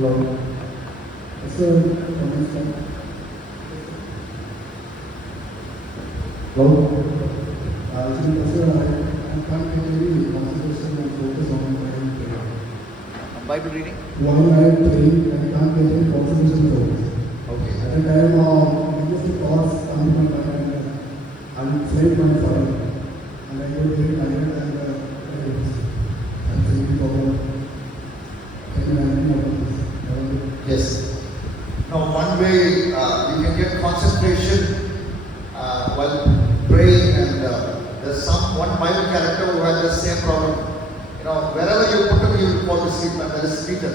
Hello. Sir, hello. Actually, sir, I can't get any concentration and focus on my prayer. Bible reading? While I pray, I can't get any concentration and focus. Okay. At the time, just the thoughts come to my mind and flame my fire. And I go very tired and I'm thinking about Yes. Now, one way you can get concentration while praying, and there's one Bible character who had the same problem. You know, wherever you put him, he will fall asleep, and that is Peter.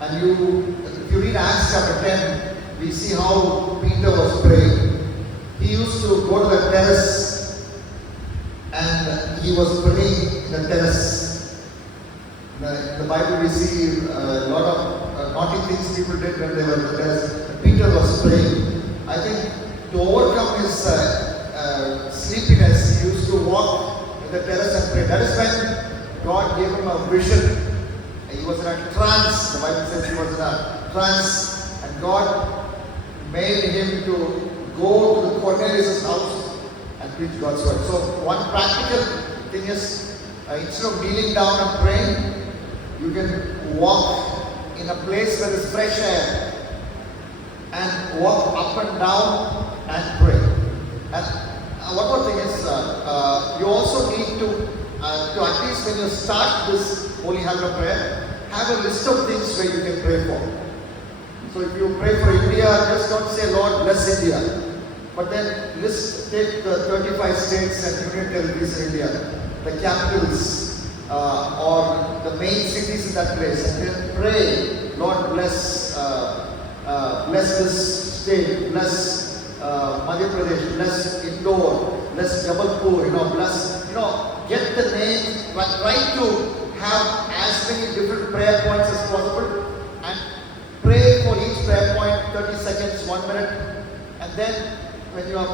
And if you read Acts chapter 10, we see how Peter was praying. He used to go to the terrace, and he was praying in the terrace. In the Bible we see a lot of naughty things people did when they were in the terrace. Peter was praying. I think to overcome his sleepiness, he used to walk in the terrace and pray. That is when God gave him a vision. He was in a trance. The Bible says he was in a trance, and God made him to go to the Cornelius' house and preach God's word. So one practical thing is, instead of kneeling down and praying, you can walk in a place where there is fresh air and walk up and down and pray. And one more thing is, you also need to at least when you start this Holy Habit of Prayer, have a list of things where you can pray for. So if you pray for India, just don't say, Lord, bless India. But then take the 35 states and union territories in India, the capitals, or the main cities in that place, and then pray, Lord, bless this state, bless Madhya Pradesh, bless Indore, bless Jabalpur, get the name, try to have as many different prayer points as possible, and pray for each prayer point 30 seconds, 1 minute, and then when you have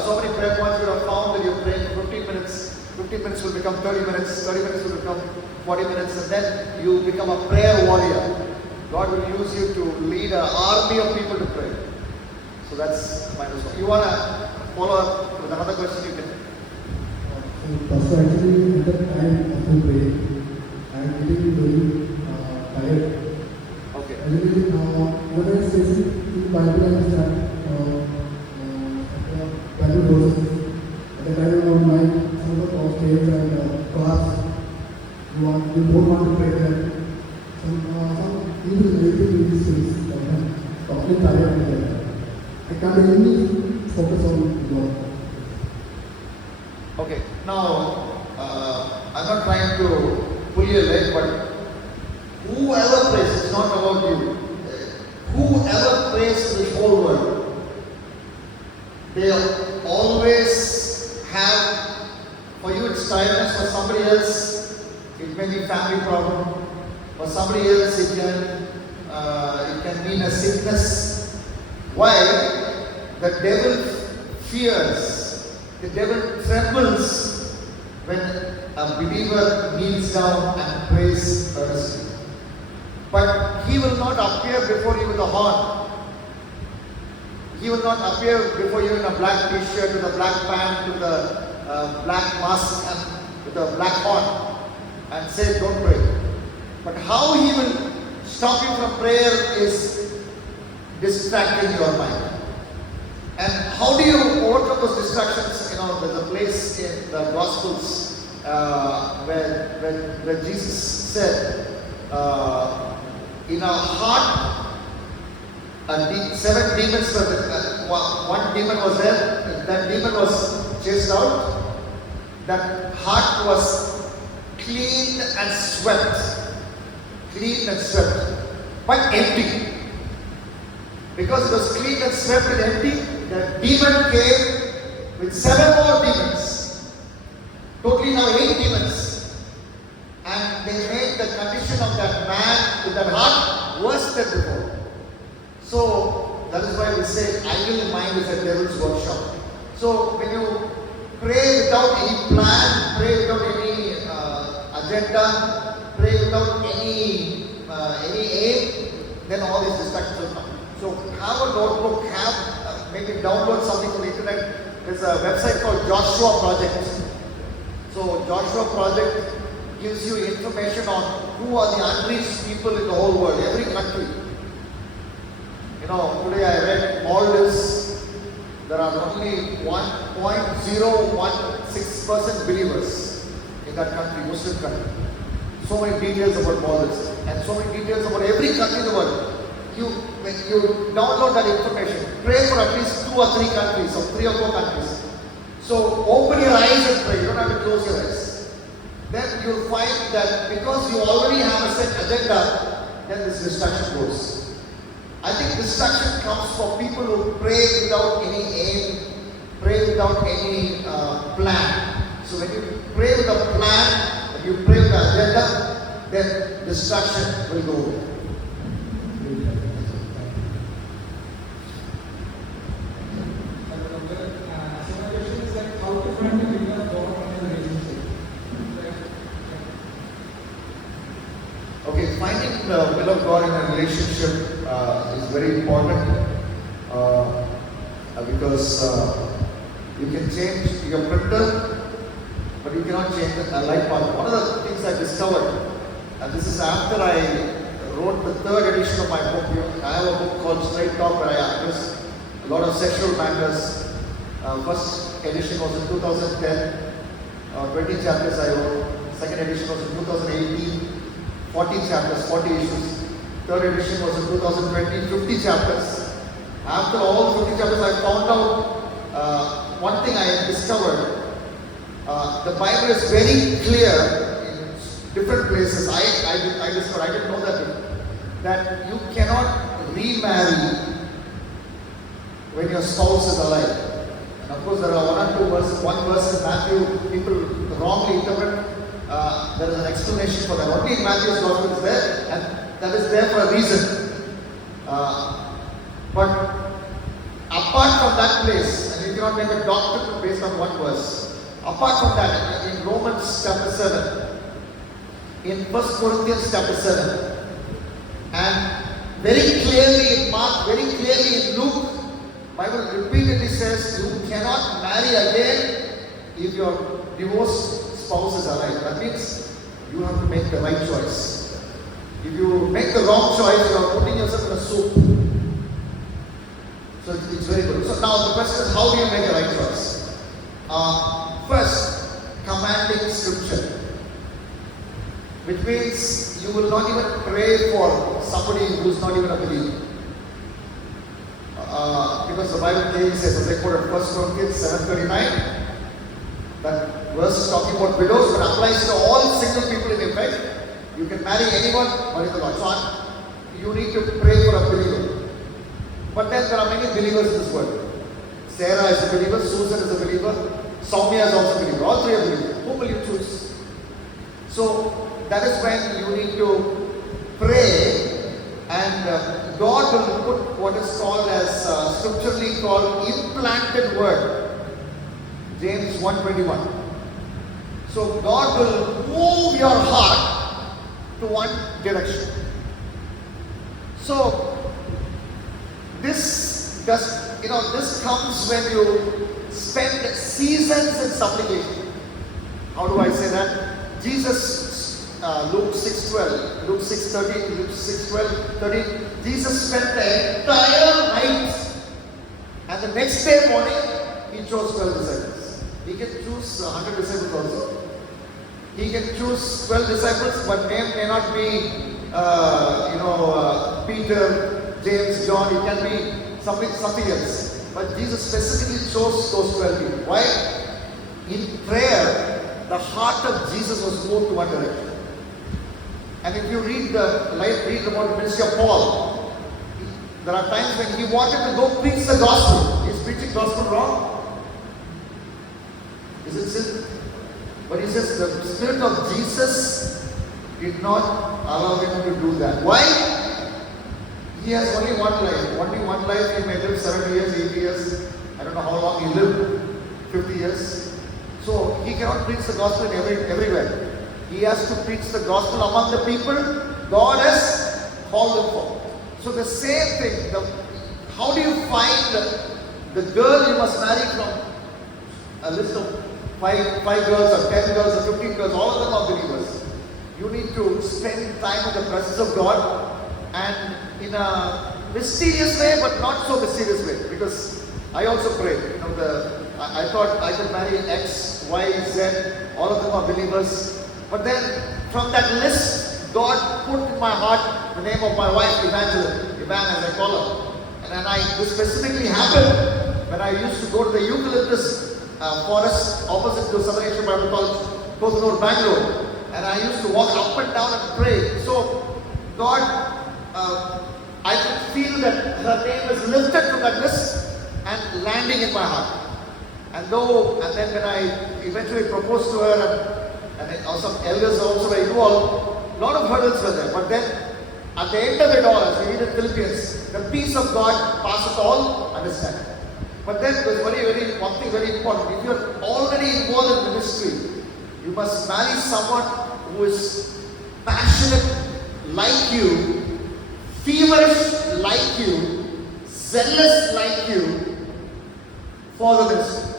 so many prayer points, you have found that you're praying for 15 minutes. 15 minutes will become 30 minutes, 30 minutes will become 40 minutes, and then you become a prayer warrior. God will use you to lead an army of people to pray. So that's my response. You want to follow up with another question? You can. Pastor, actually, at the time of the prayer, I am getting very tired. Okay. Actually, when I say in the Bible, I understand Bible verses. At the time of my some of the stage and class, you don't want to pray there. Some even related to this is totally tired of that. I can't really focus on God. Okay, now I'm not trying to pull your leg, but whoever prays, it's not about you. Whoever prays in the whole world, they always have, for you it's tiredness, for somebody else it may be family problem, for somebody else it can mean a sickness. Why? The devil fears, the devil trembles when a believer kneels down and prays earnestly. But he will not appear before you with a horn. He will not appear before you in a black t-shirt, with a black pant, with a black mask, and with a black horn, and say, don't pray. But how he will stop you from prayer is distracting your mind. And how do you overcome those distractions? There's a place in the Gospels where Jesus said, in our heart, 7 demons were one demon was there, that demon was chased out. That heart was cleaned and swept, but empty. Because it was clean and swept and empty, the demon came with 7 more demons. Totally now 8 demons. And they made the condition of that man with that heart worse than before. So that is why we say idle mind is a devil's workshop. So when you pray without any plan, pray without any agenda, pray without any any aim, then all these distractions will come. So have a notebook, maybe download something from the internet. There's a website called Joshua Project. So Joshua Project gives you information on who are the unreached people in the whole world, every country. You know, today I read Maldives, there are only 1.016% believers in that country, Muslim country. So many details about Maldives and so many details about every country in the world. When you download that information, pray for at least 2 or 3 countries or 3 or 4 countries. So open your eyes and pray, you don't have to close your eyes. Then you'll find that because you already have a set agenda, then this distraction goes. I think distraction comes for people who pray without any aim, pray without any plan. So when you pray with a plan, when you pray with an agenda, then distraction will go away. Okay, finding the will of God in a relationship is very important because you can change your printer, but you cannot change the light bulb. One of the things I discovered, and this is after I wrote the 3rd edition of my book. I have a book called Straight Talk where I address a lot of sexual matters. First edition was in 2010, 20 chapters I wrote. Second edition was in 2018. 40 chapters, 40 issues. Third edition was in 2020, 50 chapters. After all 50 chapters, I found out one thing I discovered. The Bible is very clear in different places. I discovered, I didn't know that you cannot remarry when your spouse is alive. And of course, there are 1 or 2 verses. One verse in Matthew, people wrongly interpret. There is an explanation for that. Only in Matthew's Gospel is there, and that is there for a reason. But apart from that place, and you cannot make a doctrine based on one verse. Apart from that, in Romans chapter 7, in 1 Corinthians chapter 7, and very clearly in Mark, very clearly in Luke, Bible repeatedly says you cannot marry again if your divorced spouse is alive. That means you have to make the right choice. If you make the wrong choice, you are putting yourself in a soup. So it's very good. So now the question is, how do you make the right choice? First, commanding scripture, which means you will not even pray for somebody who is not even a believer. Because the Bible clearly says, as I quoted 1 Corinthians 7:39, that verse is talking about widows, but applies to all single people in effect. You can marry anyone, but in the Lord. So you need to pray for a believer. But then there are many believers in this world. Sarah is a believer, Susan is a believer, Soumya is also a believer. All 3 are believers. Whom will you choose? So that is when you need to pray, and God will put what is called as scripturally called implanted word. James 1:21. So God will move your heart to one direction. So this comes when you spend seasons in supplication. How do I say that? Jesus, Luke 6:12, Luke 6:13, Luke 6:12, Jesus spent the entire night, and the next day morning he chose 12 disciples. He can choose 100 disciples also. He can choose 12 disciples, but name may not be, Peter, James, John. It can be something else. But Jesus specifically chose those 12 people. Why? In prayer, the heart of Jesus was moved to one direction. And if you read about the ministry of Paul, there are times when he wanted to go preach the gospel. Is preaching gospel wrong? Is it sin? But he says the Spirit of Jesus did not allow him to do that. Why? He has only one life. Only one life. He may live 70 years, 80 years. I don't know how long he lived. 50 years. So he cannot preach the gospel everywhere. He has to preach the gospel among the people God has called them for. So the same thing, how do you find the girl you must marry from a list of five girls or 10 girls or 15 girls, all of them are believers. You need to spend time in the presence of God and in a mysterious way, but not so mysterious way. Because I also prayed, I thought I could marry X, Y, Z, all of them are believers. But then from that list, God put in my heart the name of my wife, Evangeline, Evan as I call her. And then this specifically happened when I used to go to the eucalyptus forest opposite to Southern Asian Bible College, Kothur, Bangalore. And I used to walk up and down and pray. So God, I could feel that her name is lifted from that list and landing in my heart. And then when I eventually proposed to her, and some elders also were involved, a lot of hurdles were there. But then at the end of it all, as we read in Philippians, the peace of God passeth all understanding. But then there's one thing very important. If you're already involved in ministry, you must marry someone who is passionate like you, feverish like you, zealous like you for the ministry.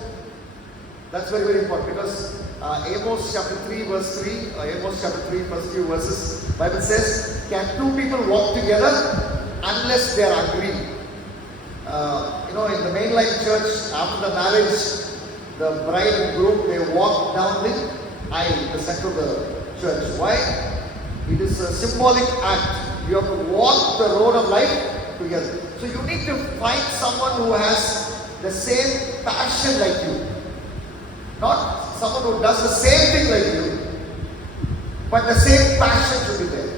That's very, very important, because Amos chapter 3 verse 3, Amos chapter 3 first few verses, Bible says, can two people walk together unless they are agreed? In the mainline church, after the marriage, the bride and groom, they walk down the aisle, the center of the church. Why? It is a symbolic act. You have to walk the road of life together. So you need to find someone who has the same passion like you. Not someone who does the same thing like you, but the same passion should be there.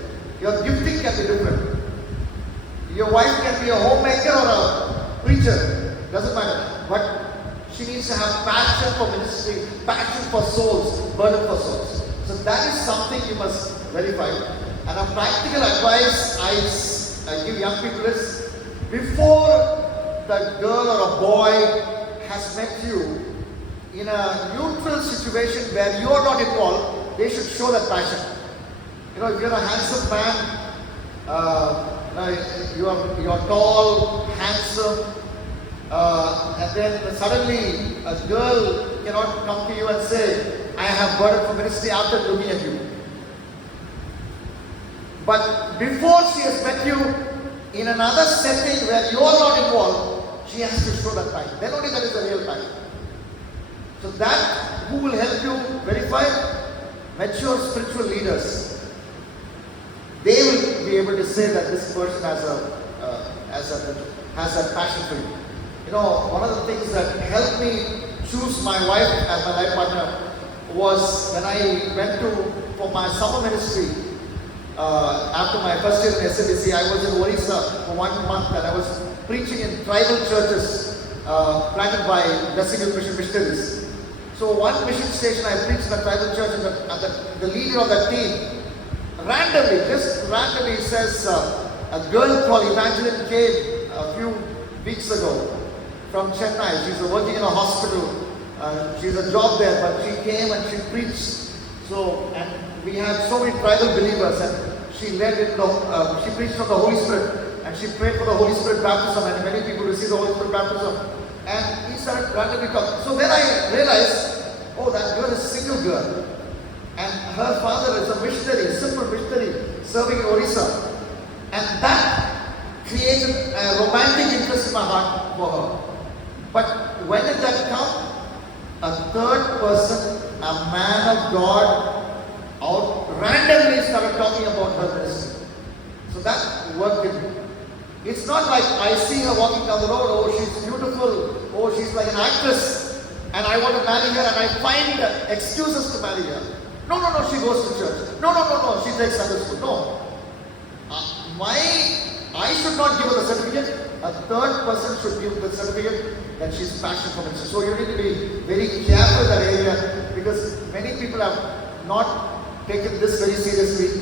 Your gifting can be different. Your wife can be a homemaker or a preacher, doesn't matter. But she needs to have passion for ministry, passion for souls, burden for souls. So that is something you must verify. And a practical advice I give young people is, before the girl or a boy has met you, in a neutral situation where you are not involved, they should show that passion. If you're a handsome man, you are tall, handsome, and then suddenly a girl cannot come to you and say, I have burden for ministry after looking at you. But before she has met you in another setting where you are not involved, she has to show that passion. Then only that is the real passion. So that, who will help you verify? Mature spiritual leaders. They will be able to say that this person has a passion for you. One of the things that helped me choose my wife as my life partner was when I went for my summer ministry. After my first year in SABC, I was in Orissa for 1 month, and I was preaching in tribal churches planted by Blessing Youth Mission missionaries. So one mission station I preached in a tribal church, and the leader of that team randomly says, a girl called Evangeline came a few weeks ago from Chennai. She's working in a hospital. She's a job there, but she came and she preached. And we had so many tribal believers, and she preached from the Holy Spirit, and she prayed for the Holy Spirit baptism, and many people received the Holy Spirit baptism. And he started randomly talking. So then I realized, that girl is a single girl. And her father is a missionary, a simple missionary, serving in Orissa. And that created a romantic interest in my heart for her. But when did that come? A third person, a man of God, randomly started talking about her ministry. So that worked in me. It's not like I see her walking down the road, she's beautiful, she's like an actress, and I want to marry her, and I find excuses to marry her. No, she goes to church. No, she takes Sunday school. No. I should not give her the certificate. A third person should give the certificate that she's passionate for ministry. So you need to be very careful in that area, because many people have not taken this very seriously,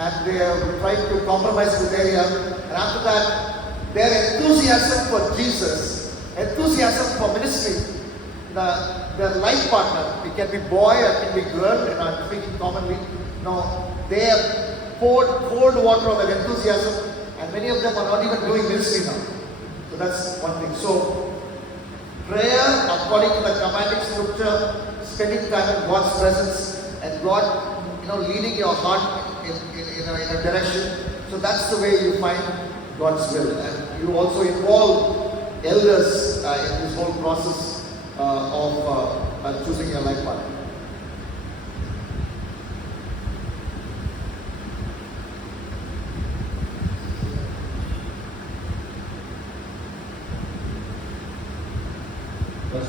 and they have tried to compromise this area. And after that, their enthusiasm for Jesus, enthusiasm for ministry, their life partner, it can be boy or it can be girl, and I'm speaking commonly. No, they have poured water of their enthusiasm, and many of them are not even doing ministry now. So that's one thing. So prayer according to the commanding scripture, spending time in God's presence, and God, leading your heart in a direction. So that's the way you find God's will, and you also involve elders in this whole process of choosing your life partner.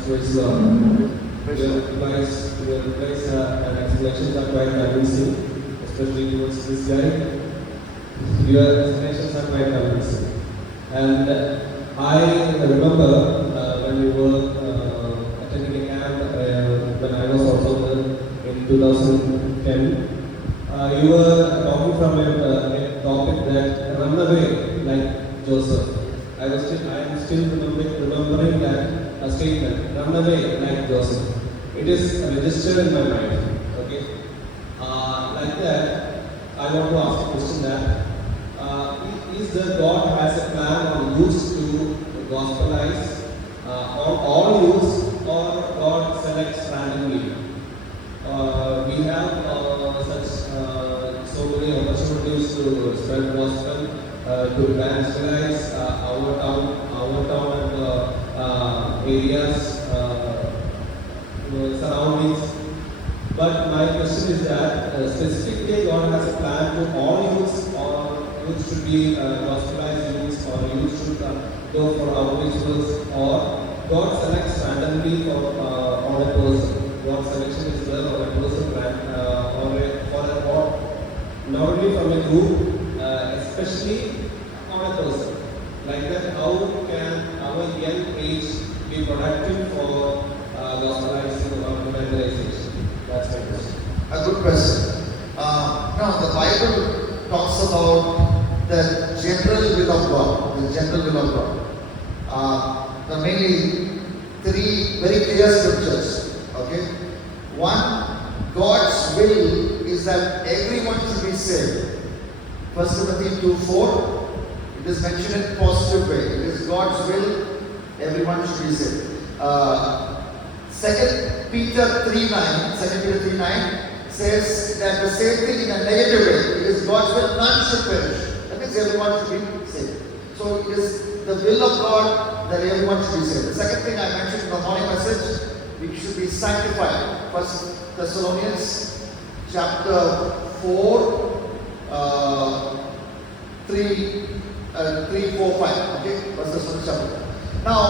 Praise the Lord. Your advice and explanations are quite convincing, especially towards this guy. Your explanations are quite convincing. And I remember when you were attending a camp when I was also there in 2010. You were talking from a topic that run away like Joseph. I am still remembering that statement, run away like Joseph. It is registered in my mind. Okay, like that, I want to ask a question that is the God has a plan on youth to gospelize on all youths, or God selects randomly? We have so many opportunities to spread gospel, to evangelize our town and areas, surroundings. But my question is that specifically God has a plan to all youths, or youth should be gospelized youths, or youth should go for outreach works, or God selects randomly on a person. God's selection is there on a person, or not only from a group, especially on a person. Like that, how can our young age be productive for gospelizing or evangelization? That's my question. A good question. Now, the Bible talks about the general will of God. The general will of God. There are mainly three very clear scriptures. Okay, one, God's will is that everyone should be saved. 1 Timothy 2:4. It is mentioned in a positive way. It is God's will, everyone should be saved. 2 Peter 3:9 says that the same thing in a negative way. It is God's will, none should perish. That means everyone should be saved. So it is the will of God that everyone should be saved. The second thing I mentioned in the morning message, we should be sanctified. 1 Thessalonians chapter 4, 3, 4, 5. Okay, 1 Thessalonians chapter. Now,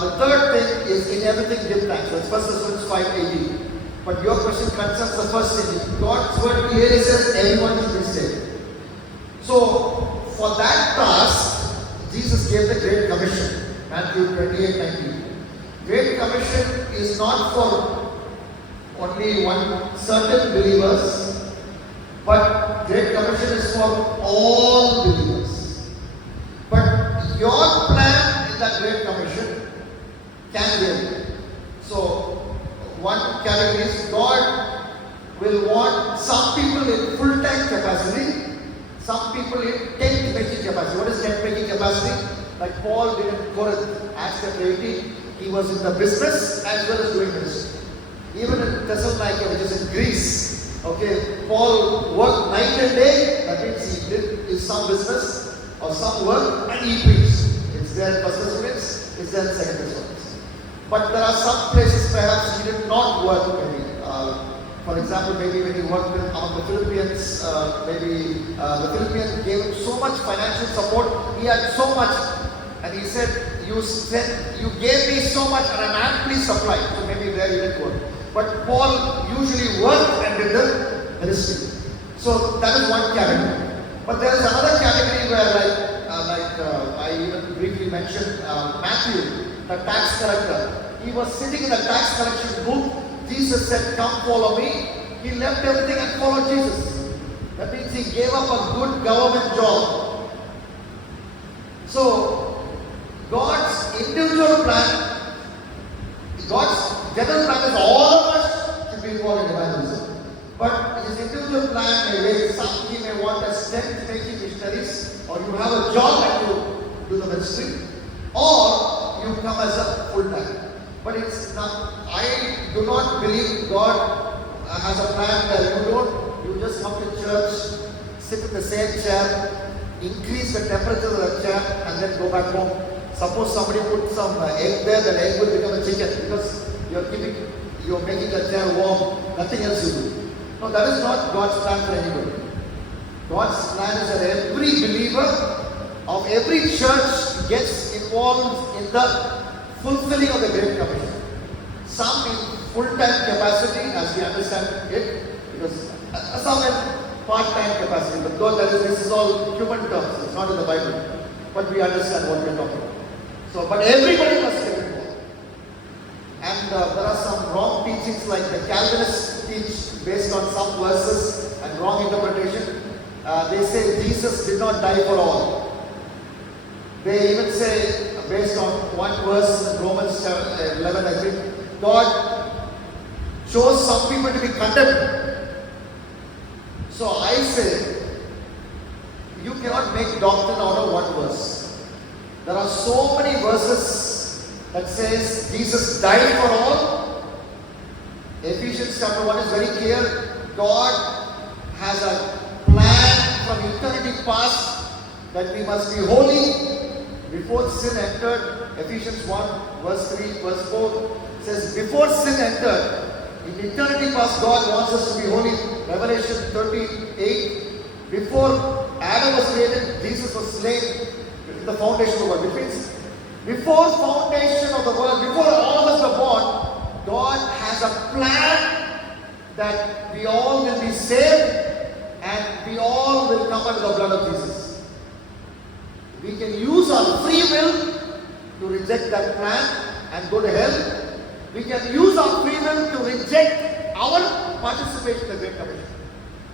the third thing is in everything give thanks. That's 1 Thessalonians 5:18. But your question concerns the first thing. God's word clearly says everyone should be saved. So, for that task, Jesus gave the Great Commission. Matthew 28:19. Great Commission is not for only one certain believers, but Great Commission is for all believers. But your plan in that Great Commission can vary. So, one category is God will want some people in full-time capacity, some people in tent-making capacity. What is tent-making capacity? Like Paul did in Corinth, Acts chapter 18, he was in the business as well as doing ministry. Even in Thessalonica, which is in Greece, okay, Paul worked night and day. That means he did some business or some work and he preached. It's there in 1 Thessalonians, it's there in 2 Thessalonians. But there are some places perhaps he did not work maybe. For example, maybe when he worked among the Philippines, the Philippines gave him so much financial support. He had so much, and he said, "You gave me so much, and I'm amply supplied." So maybe there he didn't work. But Paul usually worked and did the ministry. So that is one category. But there is another category where, I even briefly mentioned Matthew, the tax collector. He was sitting in the tax collection booth. Jesus said, "Come follow me." He left everything and followed Jesus. That means he gave up a good government job. So, God's individual plan, God's general plan is all of us should be involved in evangelism. But his individual plan may vary. He may want as tent making missionaries, or you have a job and you do the ministry, or you come as a full time. But it's not. I do not believe God has a plan that you just come to church, sit in the same chair, increase the temperature of the chair, and then go back home. Suppose somebody put some egg there, that egg will become a chicken because you're making the chair warm. Nothing else you do. No, that is not God's plan for anybody. God's plan is that every believer of every church gets involved in the fulfilling of the Great Commission. Some in full-time capacity, as we understand it, because some in part-time capacity. But God, this is all human terms. It's not in the Bible. But we understand what we are talking about. So, but everybody must get involved. And there are some wrong teachings, like the Calvinists teach based on some verses and wrong interpretation. They say Jesus did not die for all. They even say, based on one verse in Romans 11, I think, God chose some people to be condemned. So I say, you cannot make doctrine out of one verse. There are so many verses that says Jesus died for all. Ephesians chapter 1 is very clear. God has a plan from eternity past that we must be holy before sin entered. Ephesians 1 verse 3, verse 4 says, before sin entered, in eternity past God wants us to be holy. Revelation 13:8, before Adam was created, Jesus was slain in the foundation of the world. Which means, before foundation of the world, before all of us were born, God has a plan that we all will be saved and we all will come under the blood of Jesus. We can use our free will to reject that plan and go to hell. We can use our free will to reject our participation in the Great Commission.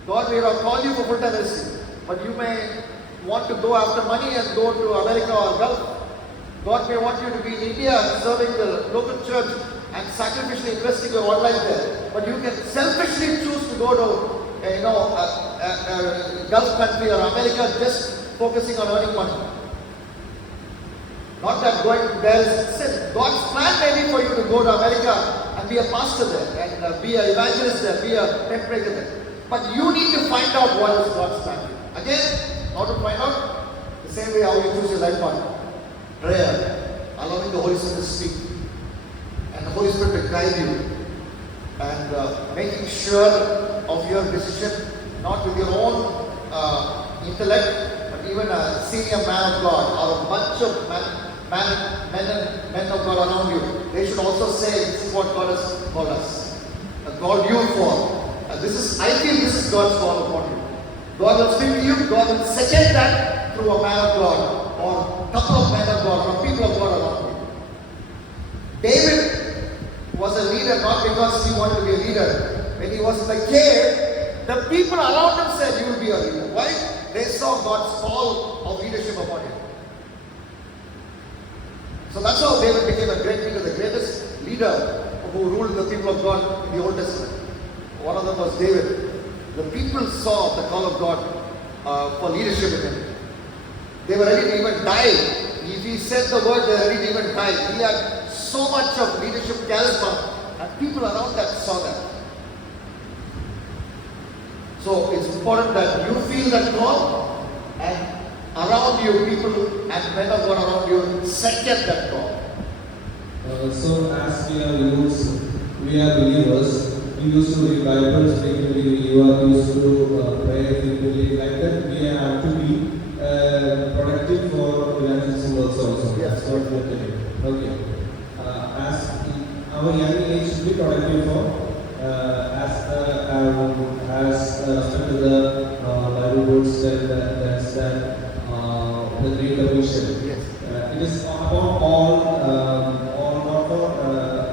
God may have called you for full-time ministry, but you may want to go after money and go to America or Gulf. God may want you to be in India serving the local church and sacrificially investing your whole life there. But you can selfishly choose to go to a Gulf country or America just focusing on earning money. Not that going there is sin. God's plan may be for you to go to America and be a pastor there and be an evangelist there, be a tent maker there. But you need to find out what is God's plan. Again, how to find out? The same way how you choose your life partner. Prayer, allowing the Holy Spirit to speak, and the Holy Spirit to guide you, and making sure of your decision, not with your own intellect, but even a senior man of God or a bunch of men of God around you. They should also say, this is what God has called us, called you for. I feel this is God's call upon you. God will speak to you, God will second that through a man of God, or a couple of men of God, or people of God around you. David was a leader not because he wanted to be a leader. When he was in the cave, the people around him said, you will be a leader. Why? They saw God's call of leadership upon him. So that's how David became a great leader, the greatest leader who ruled the people of God in the Old Testament. One of them was David. The people saw the call of God for leadership in him. They were ready to even die. If he said the word, they were ready to even die. He had so much of leadership charisma, and people around that saw that. So it's important that you feel that call, and around you, people and men of God around you second that call. So as we are youths, we are believers. We used to read Bibles frequently. You are used to pray frequently. Like that, we have to be productive for evangelism also. Yes. That's what we are telling. Okay. As our young age should be productive for as respect to the Bible books that's that the Great Commission. Yes. It is upon all.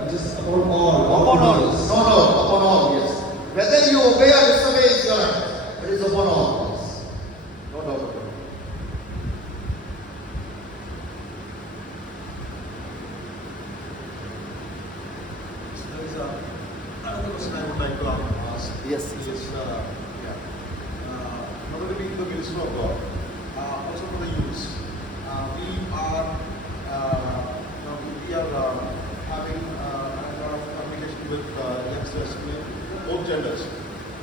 It is upon all. Upon all. No, upon all, yes. Whether you obey or disobey is your hand. It is upon all. Yes. No doubt about it. There is another question I would like to ask. Yes. Is, normally wisdom of God, also for the youths. We are having a lot of communication with youngsters, with both genders.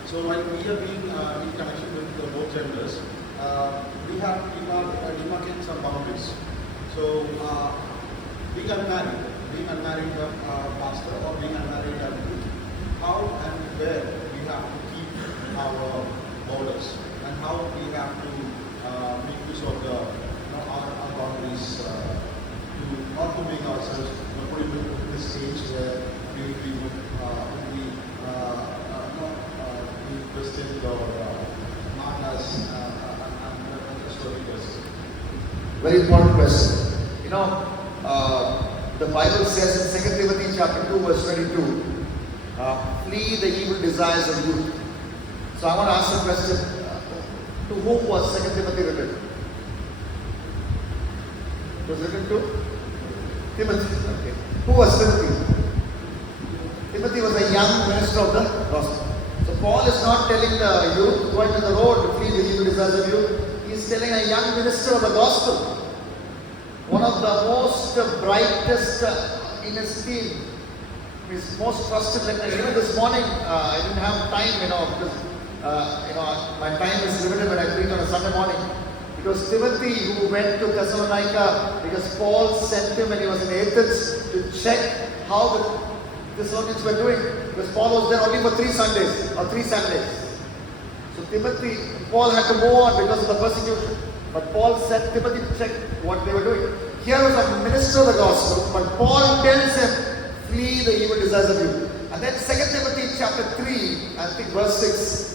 So while we are being in connection with both genders, we have demarcated some boundaries. So being unmarried pastor or being unmarried youth, how and where we have to keep our borders and how we have to make use of our boundaries to not to make ourselves put into this stage where we would be questioned or not as storytellers. Very important question. You know, the Bible says in 2 Timothy chapter 2 verse 22, flee the evil desires of youth. So I want to ask the question, to whom was 2 Timothy written? It was written to Timothy. Okay. Who was Timothy? Timothy was a young minister of the gospel. So Paul is not telling the youth going to the road to flee the evil desires of youth. He is telling a young minister of the gospel, one of the most brightest in his team, his most trusted lecturer. Even this morning, I didn't have time, because my time is limited when I preach on a Sunday morning. It was Timothy who went to Thessalonica because Paul sent him when he was in Athens to check how the Thessalonians were doing. Because Paul was there only for 3 Sundays or 3 Saturdays. So Paul had to move on because of the persecution. But Paul sent Timothy to check what they were doing. Here was a minister of the gospel, but Paul tells him, flee the evil desires of you. And then 2 Timothy chapter 3, I think verse 6,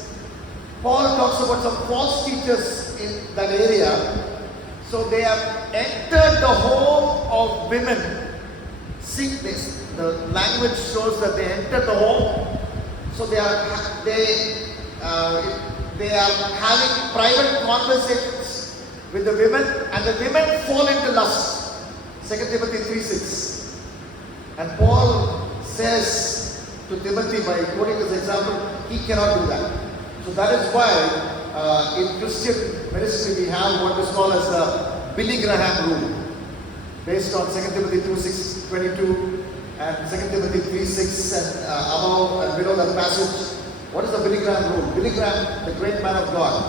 Paul talks about some false teachers in that area. So they have entered the home of women. See this, the language shows that they entered the home. So they are having private conversations with the women, and the women fall into lust. 2 Timothy 3:6. And Paul says to Timothy, by quoting this example, he cannot do that. So that is why in Christian ministry we have what is called as the Billy Graham rule, based on 2 Timothy 2:6-22 and 2 Timothy 3:6 and above and below that passage. What is the Billy Graham rule? Billy Graham, the great man of God,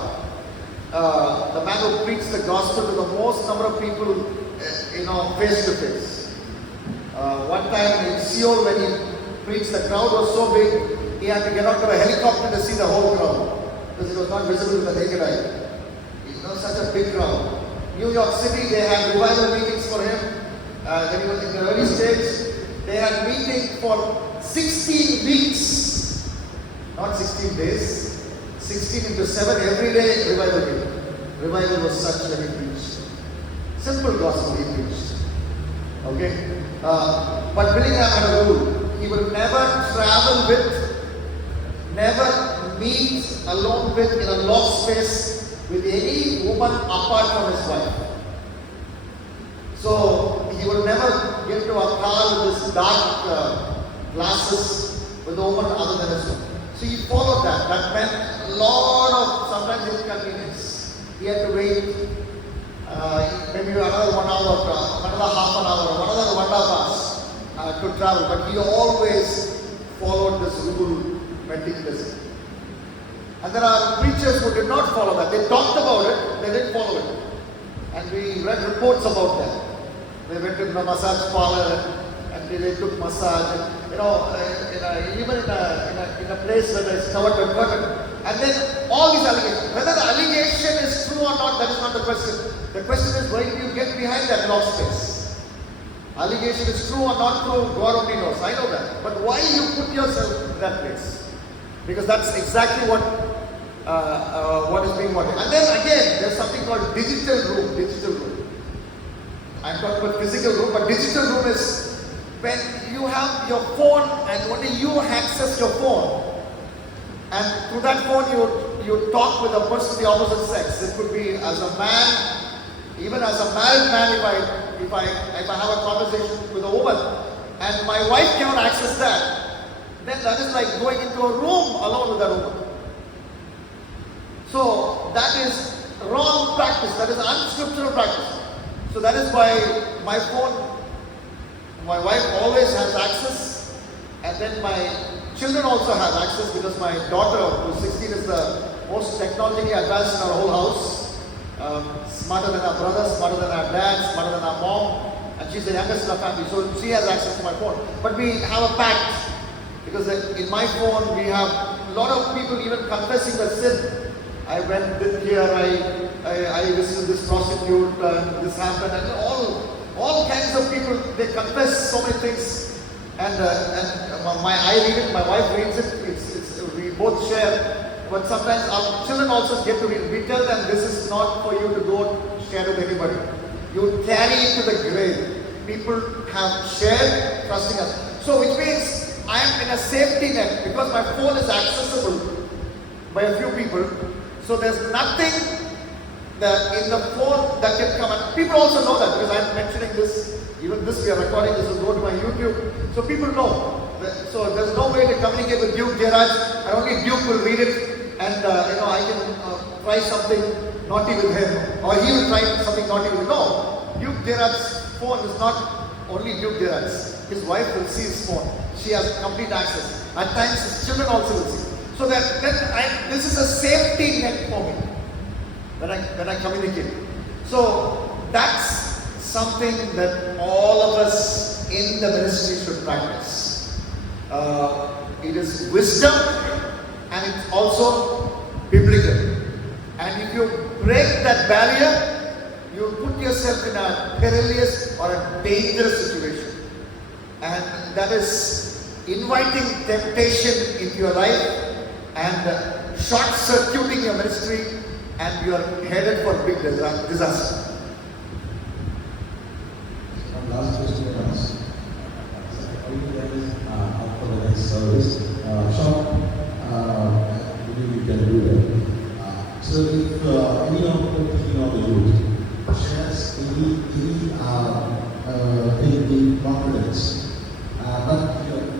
the man who preached the gospel to the most number of people, face to face. One time in Seoul, when he preached, the crowd was so big, he had to get out of a helicopter to see the whole crowd because it was not visible with the naked eye. Such a big crowd. New York City, they had revival meetings for him. When he was in the early stage, they had meeting for 16 weeks, not 16 days, 16 into 7 every day revival meeting. Revival was such that he preached. Simple gospel he preached. Okay? But Billy Graham had a rule. He would never travel with, never meet alone with in a locked space with any woman apart from his wife. So he would never get into a car with his dark glasses with a woman other than his wife. So he followed that. That meant a lot of sometimes inconvenience. He had to wait maybe another 1 hour, another half an hour, another 1.5 hours to travel. But he always followed this rule meticulously. And there are preachers who did not follow that. They talked about it, they didn't follow it. And we read reports about that. They went to the massage parlor and they took massage. And, even in a place where it's covered with curtain. And then all these allegations. Whether the allegation is true or not, that is not the question. The question is, why do you get behind that locked space? Allegation is true or not true, God only knows. I know that. But why you put yourself in that place? Because that's exactly what is being wanted. And then again, there's something called digital room. Digital room. I'm talking about physical room, but digital room is when you have your phone and only you access your phone. And through that phone you talk with a person of the opposite sex. It could be as a man, even as a married man, if I have a conversation with a woman and my wife cannot access that, then that is like going into a room alone with that woman. So that is wrong practice. That is unscriptural practice. So that is why my phone, my wife always has access, and then my children also have access because my daughter, who's 16, is the most technologically advanced in our whole house. Smarter than our brother, smarter than our dad, smarter than our mom, and she's the youngest in our family, so she has access to my phone. But we have a pact, because in my phone we have a lot of people even confessing their sin. I went here, I visited this prostitute, this happened, and all kinds of people, they confess so many things. And I read it, my wife reads it, we both share. But sometimes our children also get to read. We tell them this is not for you to go share with anybody. You carry it to the grave. People have shared, trusting us. So which means I am in a safety net because my phone is accessible by a few people. So there's nothing that in the phone that can come. And people also know that because I'm mentioning this, even this we are recording, this will go to my YouTube. So people know. So there's no way to communicate with Duke Jairaj, and only Duke will read it. And I can try something naughty with him, or he will try something naughty with me. No, Duke Jairaj's phone is not only Duke Jairaj's. His wife will see his phone. She has complete access. At times, his children also will see. So this is a safety net for me when I communicate. So that's something that all of us in the ministry should practice. It is wisdom. And it's also biblical. And if you break that barrier, you put yourself in a perilous or a dangerous situation. And that is inviting temptation into your life and short-circuiting your ministry, and you are headed for big disaster. Last question I ask. How you guys up for the next service? You can do that. So if any of the thinking of the youth shares any in confidence, but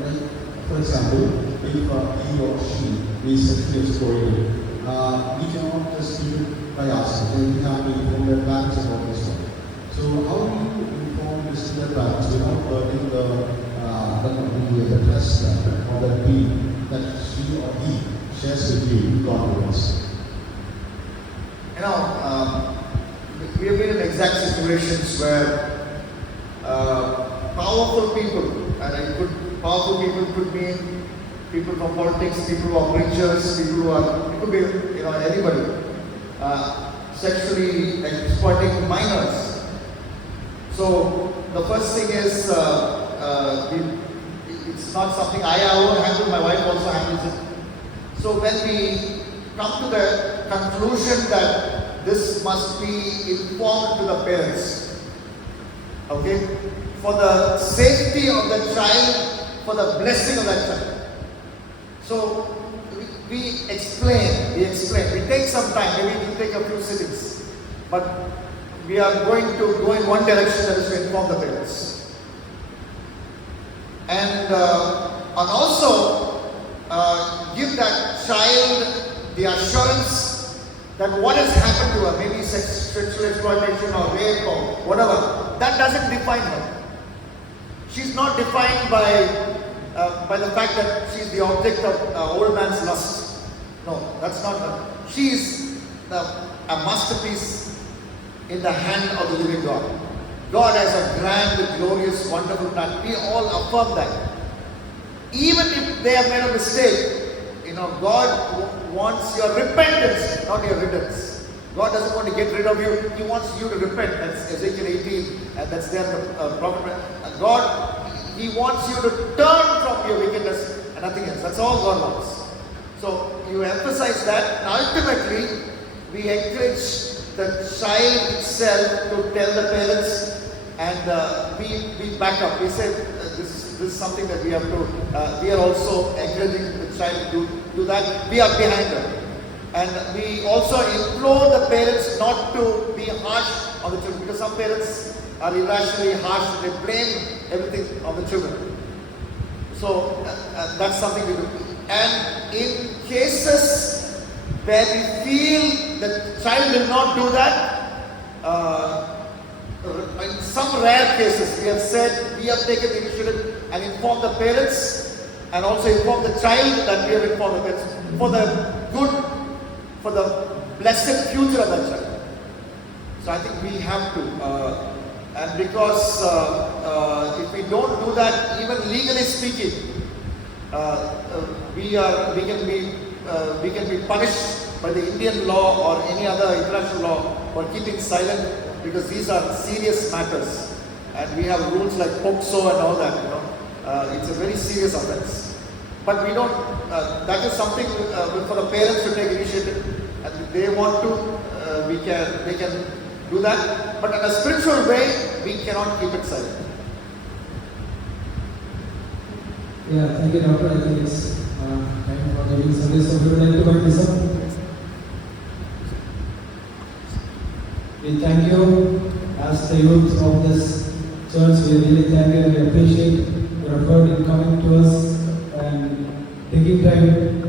like, for example, if he or she is sexually exploited, we cannot just keep it by asking. We have to inform their parents about this one. So how do you inform this to their parents without hurting the trust or that she or he shares with you confidence? We have been in exact situations where powerful people, and powerful people could mean people from politics, people who are preachers, people who are, it could be anybody, sexually exploiting minors. So the first thing is, it's not something I alone handle, my wife also handles it. So when we come to the conclusion that this must be informed to the parents, okay, for the safety of the child, for the blessing of that child. So we explain, we take some time, maybe it will take a few sittings, but we are going to go in one direction, that is to inform the parents. And also give that child the assurance that what has happened to her, maybe sexual exploitation or rape or whatever, that doesn't define her. She's not defined by the fact that she's the object of old man's lust. No, that's not her. She's a masterpiece in the hand of the living God. God has a grand, glorious, wonderful plan. We all affirm that. Even if they have made a mistake, God wants your repentance, not your riddance. God doesn't want to get rid of you. He wants you to repent. That's Ezekiel 18, and that's there the prophet. God, He wants you to turn from your wickedness and nothing else. That's all God wants. So you emphasize that, and ultimately we encourage the child itself to tell the parents, and we back up. We say this is something that we have to. We are also encouraging the child to do that. We are behind her. And we also implore the parents not to be harsh on the children, because some parents are irrationally harsh. They blame everything on the children. So that's something we do. And in cases where we feel the child will not do that, in some rare cases, we have said, we have taken the initiative and informed the parents and also informed the child that we have informed the parents for the good, for the blessed future of that child. So I think we have to, and because if we don't do that, even legally speaking, we can be punished by the Indian law or any other international law for keeping silent, because these are serious matters, and we have rules like POCSO and all that. It's a very serious offense. But we don't. That is something for the parents to take initiative, and if they want to, they can do that. But in a spiritual way, we cannot keep it silent. Yeah, thank you, Doctor. I think it's time for giving service. So we would like to wind this up. We thank you as the youth of this church. We really thank you and we appreciate your effort in coming to us and taking time